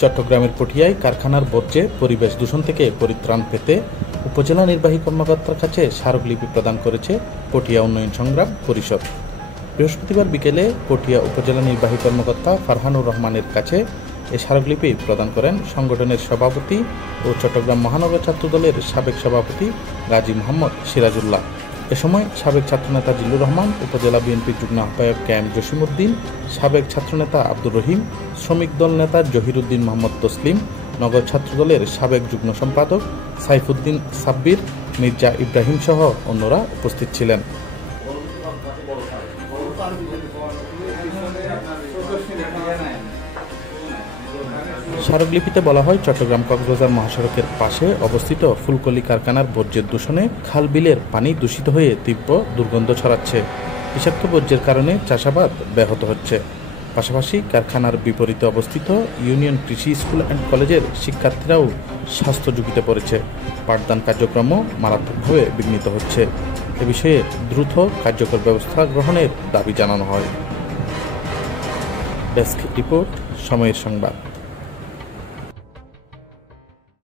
চট্টগ্রামের পটিয়ায় কারখানার বর্জ্যে পরিবেশ দূষণ থেকে পরিত্রাণ পেতে উপজেলা নির্বাহী কর্মকর্তার কাছে স্মারকলিপি প্রদান করেছে পটিয়া উন্নয়ন সংগ্রাম পরিষদ। বৃহস্পতিবার বিকেলে পটিয়া উপজেলা নির্বাহী কর্মকর্তা ফারহানুর রহমানের কাছে এই স্মারকলিপি প্রদান করেন সংগঠনের সভাপতি ও চট্টগ্রাম মহানগর ছাত্রদলের সাবেক সভাপতি গাজী মোহাম্মদ সিরাজুল্লাহ। এ সময় সাবেক ছাত্রনেতা জিল্লুর রহমান, উপজেলা বিএনপির যুগ্ম আহ্বায়ক কেএম জসিমউদ্দিন, সাবেক ছাত্রনেতা আব্দুর রহিম, শ্রমিক দল নেতা জহিরুদ্দিন মোহাম্মদ তসলিম, নগর ছাত্রদলের সাবেক যুগ্ম সম্পাদক সাইফুদ্দিন সাব্বির, মির্জা ইব্রাহিম সহ অন্যরা উপস্থিত ছিলেন। স্মারকলিপিতে বলা হয়, চট্টগ্রাম কক্সবাজার মহাসড়কের পাশে অবস্থিত ফুলকলি কারখানার বর্জ্যের দূষণে খাল বিলের পানি দূষিত হয়ে তীব্র দুর্গন্ধ ছড়াচ্ছে। বিষাক্ত বর্জ্যের কারণে চাষাবাদ ব্যাহত হচ্ছে। পাশাপাশি কারখানার বিপরীতে অবস্থিত ইউনিয়ন কৃষি স্কুল অ্যান্ড কলেজের শিক্ষার্থীরাও স্বাস্থ্য ঝুঁকিতে পড়েছে। পাঠদান কার্যক্রমও মারাত্মকভাবে বিঘ্নিত হচ্ছে। এ বিষয়ে দ্রুত কার্যকর ব্যবস্থা গ্রহণের দাবি জানানো হয়। ডেস্ক রিপোর্ট, সময়ের সংবাদ।